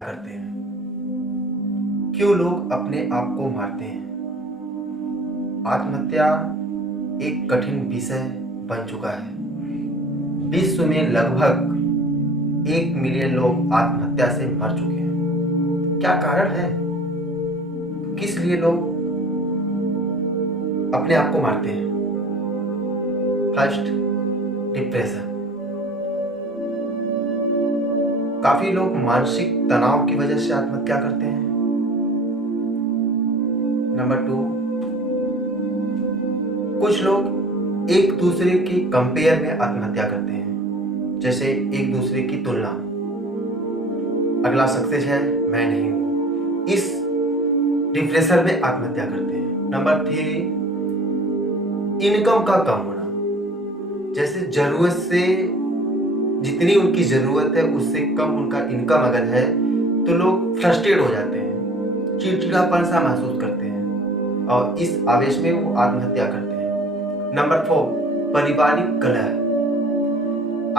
करते हैं? क्यों लोग अपने आप को मारते हैं? आत्महत्या एक कठिन विषय बन चुका है। विश्व में लगभग 1 मिलियन लोग आत्महत्या से मर चुके हैं। क्या कारण है? किस लिए लोग अपने आप को मारते हैं? First, depression. काफी लोग मानसिक तनाव की वजह से आत्महत्या करते हैं। नंबर 2, कुछ लोग एक दूसरे के कंपेयर में आत्महत्या करते हैं, जैसे एक दूसरे की तुलना। अगला सक्सेस है, मैं नहीं हूं, इस डिप्रेशन में आत्महत्या करते हैं। नंबर 3, इनकम का कम होना, जैसे जरूरत से जितनी उनकी जरूरत है उससे कम उनका इनकम अगर है तो लोग फ्रस्ट्रेट हो जाते हैं, चिड़चिड़ापन सा महसूस करते हैं और इस आवेश में वो आत्महत्या करते हैं। नंबर 4, पारिवारिक कलह।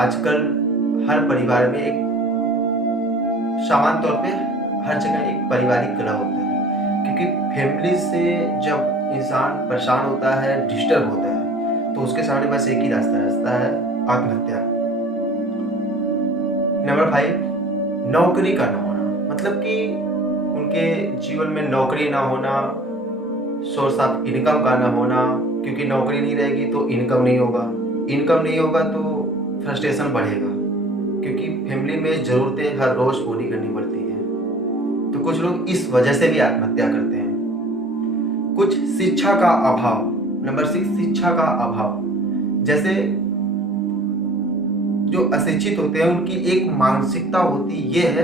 आजकल हर परिवार में एक सामान्य तौर पे हर जगह एक पारिवारिक कलह होता है, क्योंकि फैमिली से जब इंसान परेशान होता है, डिस्टर्ब होता है, तो उसके सामने बस एक ही रास्ता है, आत्महत्या। नंबर 5, नौकरी का ना होना, मतलब कि उनके जीवन में नौकरी ना होना, सोर्स ऑफ इनकम का ना होना, क्योंकि नौकरी नहीं रहेगी तो इनकम नहीं होगा, इनकम नहीं होगा तो फ्रस्ट्रेशन बढ़ेगा, क्योंकि फैमिली में ज़रूरतें हर रोज़ पूरी करनी पड़ती हैं। तो कुछ लोग इस वजह से भी आत्महत्या करते हैं। कुछ शिक्षा का अभाव। नंबर 6, शिक्षा का अभाव। जैसे जो अशिक्षित होते हैं उनकी एक मानसिकता होती ये है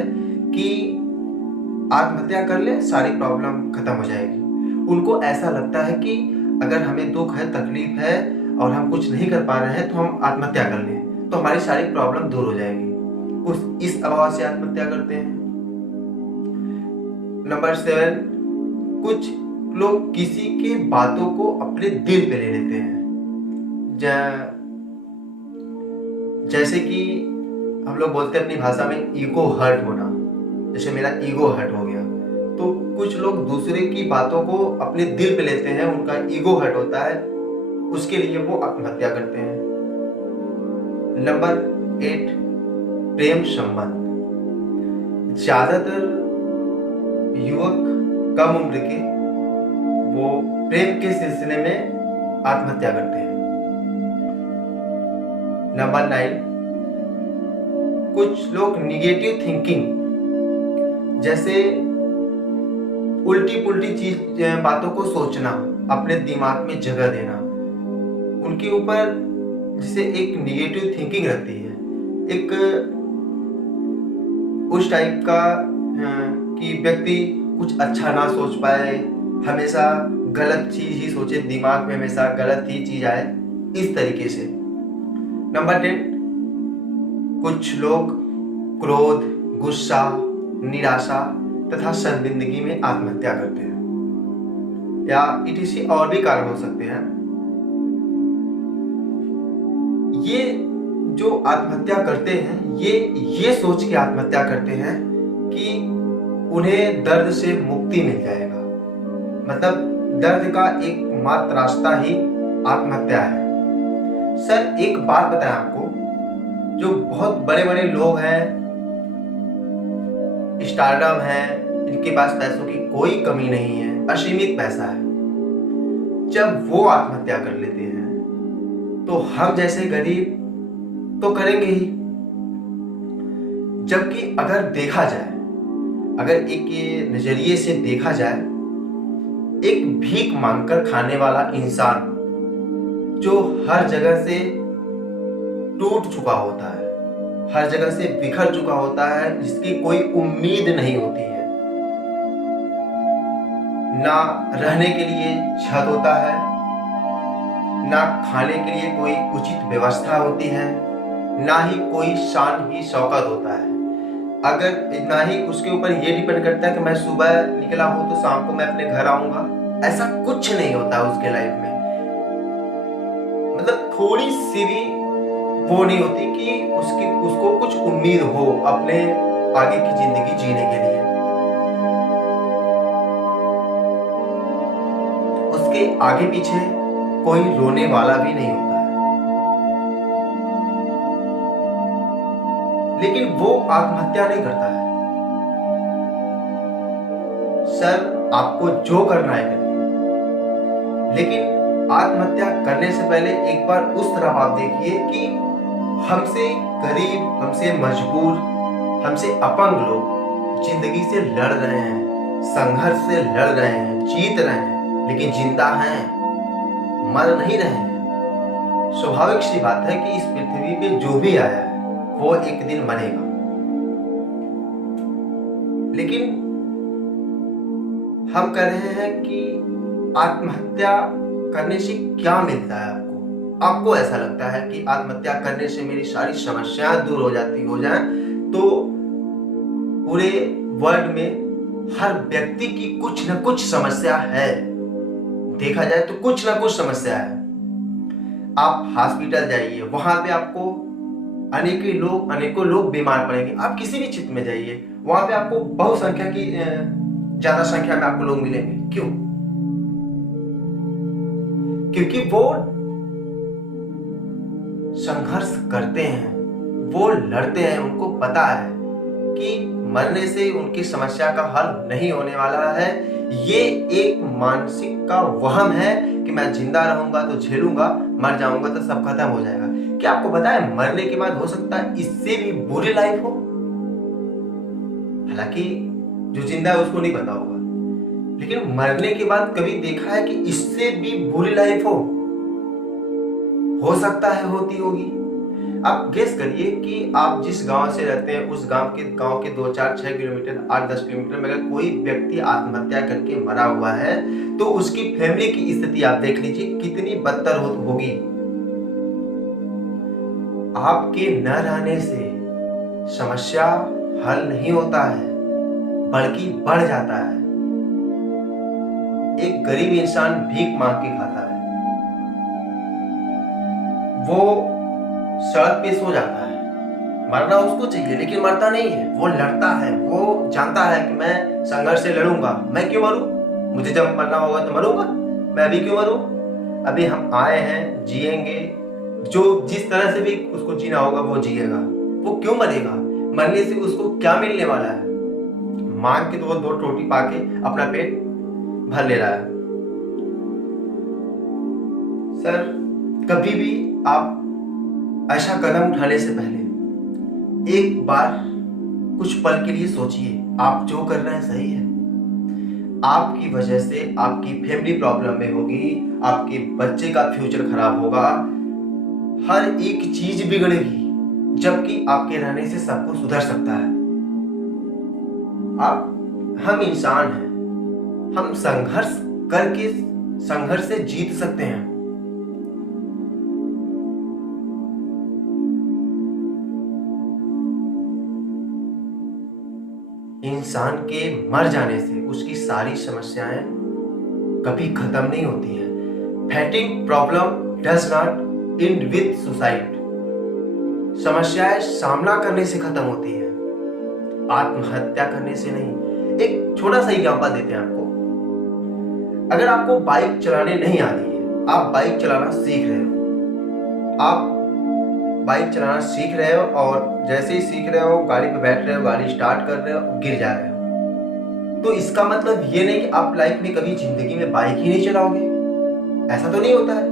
कि आत्महत्या कर ले, सारी प्रॉब्लम खत्म हो जाएगी। उनको ऐसा लगता है कि अगर हमें दुख है, तकलीफ है और हम कुछ नहीं कर पा रहे हैं तो हम आत्महत्या कर लें तो हमारी सारी प्रॉब्लम दूर हो जाएगी। कुछ इस अभाव से आत्महत्या करते हैं। नंबर 7, कुछ लोग किसी के बातों को अपने दिल पे ले लेते हैं। जैसे कि हम लोग बोलते हैं अपनी भाषा में ईगो हर्ट होना, जैसे मेरा ईगो हर्ट हो गया, तो कुछ लोग दूसरे की बातों को अपने दिल पे लेते हैं, उनका ईगो हर्ट होता है, उसके लिए वो आत्महत्या करते हैं। नंबर 8, प्रेम संबंध। ज्यादातर युवक कम उम्र के वो प्रेम के सिलसिले में आत्महत्या करते हैं। नंबर 9, कुछ लोग निगेटिव थिंकिंग, जैसे उल्टी पुल्टी चीज बातों को सोचना, अपने दिमाग में जगह देना, उनके ऊपर जैसे एक निगेटिव थिंकिंग रहती है, एक उस टाइप का कि व्यक्ति कुछ अच्छा ना सोच पाए, हमेशा गलत चीज ही सोचे, दिमाग में हमेशा गलत ही चीज आए, इस तरीके से। नंबर 10, कुछ लोग क्रोध, गुस्सा, निराशा तथा शर्मिंदगी में आत्महत्या करते हैं, या इटीसी और भी कारण हो सकते हैं। ये जो आत्महत्या करते हैं ये सोच के आत्महत्या करते हैं कि उन्हें दर्द से मुक्ति मिल जाएगा, मतलब दर्द का एकमात्र रास्ता ही आत्महत्या है। सर एक बात बताएं आपको, जो बहुत बड़े बड़े लोग हैं, स्टारडम है, इनके पास पैसों की कोई कमी नहीं है, असीमित पैसा है, जब वो आत्महत्या कर लेते हैं तो हम जैसे गरीब तो करेंगे ही। जबकि अगर देखा जाए, अगर एक ये नजरिए से देखा जाए, एक भीख मांगकर खाने वाला इंसान जो हर जगह से टूट चुका होता है, हर जगह से बिखर चुका होता है, जिसकी कोई उम्मीद नहीं होती है, ना रहने के लिए छत होता है, ना खाने के लिए कोई उचित व्यवस्था होती है, ना ही कोई शान ही शौकत होता है, अगर ना ही उसके ऊपर ये डिपेंड करता है कि मैं सुबह निकला हूं तो शाम को मैं अपने घर आऊंगा, ऐसा कुछ नहीं होता उसके लाइफ में। मतलब थोड़ी सी भी वो नहीं होती कि उसको कुछ उम्मीद हो अपने आगे की जिंदगी जीने के लिए। आगे पीछे कोई रोने वाला भी नहीं होता है, लेकिन वो आत्महत्या नहीं करता है। सर, आपको जो करना है करिए, लेकिन आत्महत्या करने से पहले एक बार उस तरफ आप देखिए कि हमसे गरीब, हमसे मजबूर, हमसे अपंग लोग जिंदगी से लड़ रहे हैं, संघर्ष से लड़ रहे हैं, जीत रहे हैं, लेकिन जिंदा हैं, मर नहीं रहे हैं। स्वाभाविक सी बात है कि इस पृथ्वी पे जो भी आया है वो एक दिन मरेगा, लेकिन हम कह रहे हैं कि आत्महत्या करने से क्या मिलता है आपको। आपको ऐसा लगता है कि आत्महत्या करने से मेरी सारी समस्याएं दूर हो जाएं, तो पूरे वर्ल्ड में हर व्यक्ति की कुछ न कुछ समस्या है। देखा जाए तो कुछ न कुछ समस्या है। आप हॉस्पिटल जाइए, वहां पे आपको अनेकों लोग बीमार पड़ेंगे। आप किसी भी क्षेत्र में जाइए, वहां पे आपको बहुसंख्या की ज्यादा संख्या में आपको लोग मिलेंगे। क्यों? क्योंकि वो संघर्ष करते हैं, वो लड़ते हैं, उनको पता है कि मरने से उनकी समस्या का हल नहीं होने वाला है। ये एक मानसिक का वहम है कि मैं जिंदा रहूंगा तो झेलूंगा, मर जाऊंगा तो सब खत्म हो जाएगा। क्या आपको पता है मरने के बाद हो सकता है इससे भी बुरी लाइफ हो? हालांकि जो जिंदा है उसको नहीं पता होगा, लेकिन मरने के बाद कभी देखा है कि इससे भी बुरी लाइफ हो सकता है, होती होगी। आप गेस करिए कि आप जिस गांव से रहते हैं उस गांव के 2, 4, 6 किलोमीटर, 8, 10 किलोमीटर में अगर कोई व्यक्ति आत्महत्या करके मरा हुआ है तो उसकी फैमिली की स्थिति आप देख लीजिए कितनी बदतर होगी। आपके न रहने से समस्या हल नहीं होता है, बल्कि बढ़ जाता है। एक गरीब इंसान भीख मांग के खाता है, वो सड़क पे सो जाता है, मरना उसको चाहिए लेकिन मरता नहीं है, वो लड़ता है, वो जानता है कि मैं संघर्ष से लड़ूंगा। मैं क्यों मरूं? मुझे जब मरना होगा तो मरूंगा, मैं अभी क्यों मरूं? अभी हम आए हैं, जिएंगे, जो जिस तरह से भी उसको जीना होगा वो जिएगा। वो क्यों मरेगा? मरने से उसको क्या मिलने वाला है? मांग के तो वो 2 रोटी पाके अपना पेट भर ले रहा है। सर, कभी भी आप ऐसा कदम उठाने से पहले एक बार कुछ पल के लिए सोचिए, आप जो कर रहे हैं सही है। आपकी वजह से आपकी फैमिली प्रॉब्लम में होगी, आपके बच्चे का फ्यूचर खराब होगा, हर एक चीज बिगड़ेगी, जबकि आपके रहने से सब कुछ सुधर सकता है। हम इंसान हैं, हम संघर्ष करके संघर्ष से जीत सकते हैं। इंसान के मर जाने से उसकी सारी समस्याएं कभी खत्म नहीं होती हैं। Fighting problem does not end with suicide. समस्याएं सामना करने से खत्म होती है, आत्महत्या करने से नहीं। एक छोटा सा एग्जांपल देते हैं आपको। अगर आपको बाइक चलाने नहीं आ रही है, आप बाइक चलाना सीख रहे हो, आप बाइक चलाना सीख रहे हो और जैसे ही सीख रहे हो, गाड़ी पे बैठ रहे हो, गाड़ी स्टार्ट कर रहे हो, गिर जा रहे हो, तो इसका मतलब ये नहीं कि आप लाइफ में कभी जिंदगी में बाइक ही नहीं चलाओगे। ऐसा तो नहीं होता है।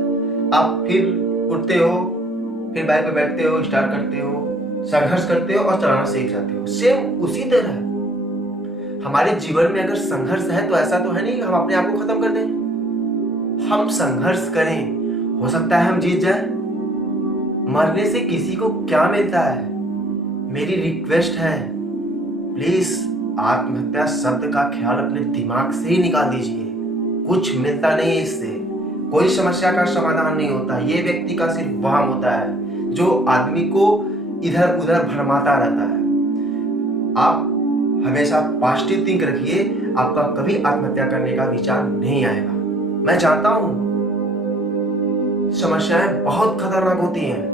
आप फिर उठते हो, फिर बाइक पे बैठते हो, स्टार्ट करते हो, संघर्ष करते हो और चलाना सीख जाते हो। सेम उसी तरह हमारे जीवन में अगर संघर्ष है तो ऐसा तो है नहीं कि हम अपने आप को खत्म कर दें। हम संघर्ष करें, हो सकता है हम जीत जाए। मरने से किसी को क्या मिलता है? मेरी रिक्वेस्ट है, प्लीज आत्महत्या शब्द का ख्याल अपने दिमाग से ही निकाल दीजिए। कुछ मिलता नहीं है इससे, कोई समस्या का समाधान नहीं होता। ये व्यक्ति का सिर्फ वहम होता है जो आदमी को इधर उधर भरमाता रहता है। आप हमेशा पॉजिटिव थिंक रखिए, आपका कभी आत्महत्या करने का विचार नहीं आएगा। मैं जानता हूं समस्याएं बहुत खतरनाक होती हैं,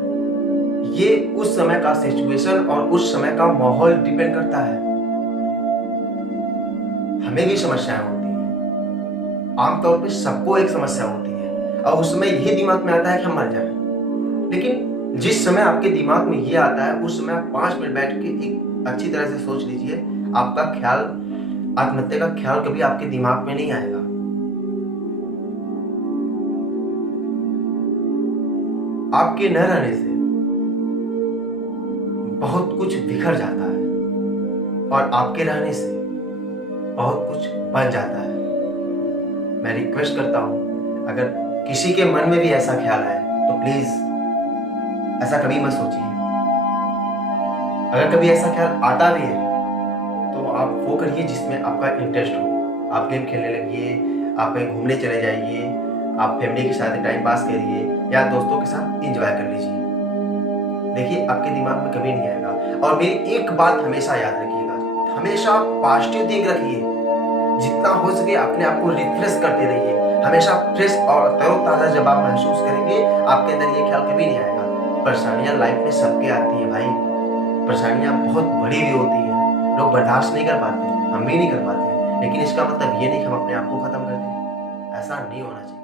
ये उस समय का सिचुएशन और उस समय का माहौल डिपेंड करता है। हमें भी समस्याएं होती हैं, आमतौर पे सबको एक समस्या होती है और उस समय यही दिमाग में आता है कि हम मर जाएं। लेकिन जिस समय आपके दिमाग में ये आता है उस समय आप 5 मिनट बैठ के एक अच्छी तरह से सोच लीजिए, आपका ख्याल, आत्महत्या का ख्याल कभी आपके दिमाग में नहीं आएगा। आपके न रहने से बहुत कुछ बिखर जाता है और आपके रहने से बहुत कुछ बन जाता है। मैं रिक्वेस्ट करता हूँ, अगर किसी के मन में भी ऐसा ख्याल आए तो प्लीज ऐसा कभी मत सोचिए। अगर कभी ऐसा ख्याल आता भी है तो आप वो करिए जिसमें आपका इंटरेस्ट हो। आप गेम खेलने लगिए, आप कहीं घूमने चले जाइए, आप फैमिली के साथ टाइम पास करिए या दोस्तों के साथ एंजॉय कर लीजिए। देखिए आपके दिमाग में कभी नहीं आएगा। और मेरी एक बात हमेशा याद रखिएगा, हमेशा पॉजिटिव थिंक रखिए, जितना हो सके अपने आप को रिफ्रेश करते रहिए। हमेशा फ्रेश और तरोताजा जब आप महसूस करेंगे आपके अंदर ये ख्याल कभी नहीं आएगा। परेशानियां लाइफ में सबके आती हैं भाई, परेशानियां बहुत बड़ी भी होती हैं, लोग बर्दाश्त नहीं कर पाते हैं, हम भी नहीं कर पाते हैं, लेकिन इसका मतलब ये नहीं कि हम अपने आप को खत्म कर दें। ऐसा नहीं होना चाहिए।